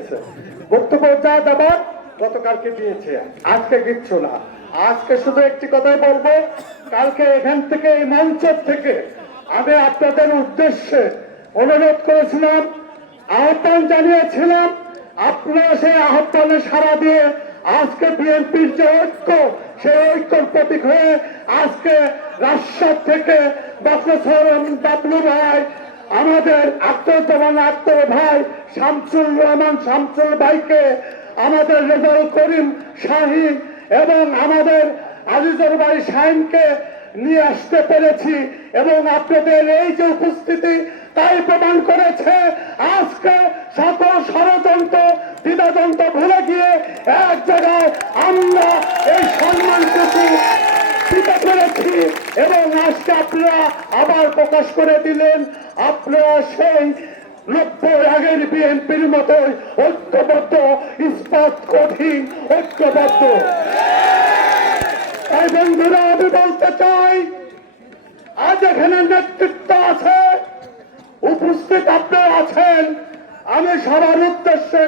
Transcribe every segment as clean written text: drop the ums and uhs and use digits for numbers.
দিয়েছে, বক্তব্য যা দেবার গতকালকে দিয়েছে, আজকে কিচ্ছু না। আজকে শুধু একটি কথাই বলবো, কালকে এখান থেকে এই মঞ্চের থেকে আমি আপনাদের উদ্দেশ্যে অনুরোধ করেছিলাম, আহ্বান জানিয়েছিলাম, আপনারা সেই আহ্বানে সাড়া দিয়ে আজকে বিএনপির যে ঐক্য, সেই ঐক্যর প্রতীক হয়ে আজকে রাজশাহী থেকে বাবলু ভাই, আমাদের আক্তার ভাই, শামসুর রহমান শামসুল ভাইকে, আমাদের রেজাউল করিম শাহীন এবং আমাদের আজিজুর ভাই শাহীনকে নিয়ে আসতে পেরেছি। এবং আপনাদের এই যে উপস্থিতি তাই প্রমাণ করেছে আজকে সকল ষড়যন্ত্র দ্বিধাযন্ত্র ভুলে গিয়ে এক জায়গায় আমরা এই সম্মানটুকু দিতে পেরেছি। এবং আজকে আপনারা আবার প্রকাশ করে দিলেন আপনারা সেই 90 আগের বিএনপির মতোই ঐক্যবদ্ধ, ইস্পাত কঠিন ঐক্যবদ্ধ। তাই বন্ধুরা, আমি বলতে চাই, আজ এখানে নেতৃত্ব আছে, উপস্থিত আপনারা আছেন, আমি সবার উদ্দেশ্যে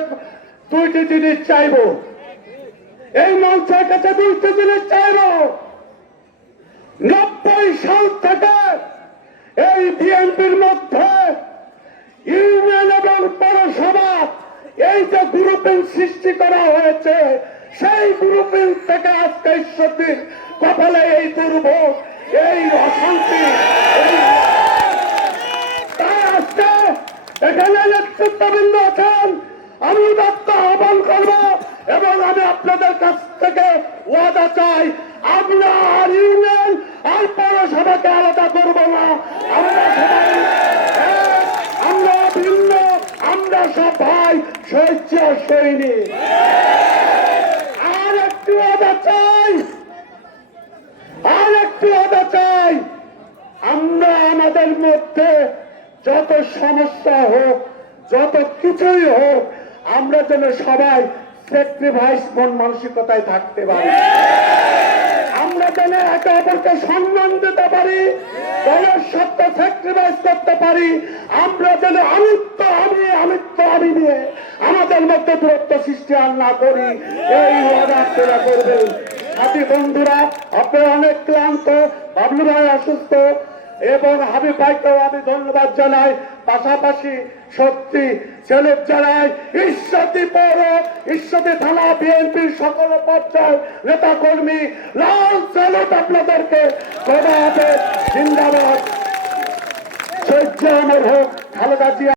দুইটি জিনিস চাইব, এই মঞ্চের কাছে দুইটি জিনিস চাইব। 90 সাল থেকে এই বিএনপির মধ্যে ইউনিয়ন এবং পৌরসভা এই যে গ্রুপিং সৃষ্টি করা হয়েছে, সেই গ্রুপিং থেকে আজকে ঈশ্বরদীর কপালে এই দুর্ভোগ, এই অশান্তি, তাই আজকে এখানে নেতৃত্ববৃন্দ আছেন, আমি দত্ত আহ্বান করব এবং আমি আপনাদের কাছ থেকে ওয়াদা চাই, আমরা আর ইউনিয়ন আর পৌরসভাকে আলাদা করব না। আমরা সবাই আমরা ভিন্ন, আমরা সব ভাই, স্বেচ্ছা সৈনিক। আর একটি ওয়াদা চাই, আর একটি ওয়াদা চাই, আমরা আমাদের মধ্যে যত সমস্যা হোক, যত কিছুই হোক, আমরা যেন সবাই স্যাক্রিফাইস মন মানসিকতায় থাকতে পারি, আমরা যেন একে অপরকে সম্মান দিতে পারি, দলের সত্য স্যাক্রিফাইস করতে পারি, আমরা যেন আমিত্ব আমি নিয়ে আমাদের মধ্যে দূরত্ব সৃষ্টি আর না করি, এই ওয়াদা আপনারা করবেন। সাথী বন্ধুরা, আপনারা অনেক ক্লান্ত, বাবলু ভাই অসুস্থ এবং হাবিব ভাইকেও আমি ধন্যবাদ জানাই, পাশাপাশি সত্যি ছেলে জানাই ঈশ্বরদী পৌর, ঈশ্বরদী থানা বিএনপির সকল পর্যায়ের নেতা কর্মী, লাল স্যালুট আপনাদেরকে। খোদা হাফেজ, জিন্দাবাদ, সহ্য আমার হোক, খালেদা জিয়া।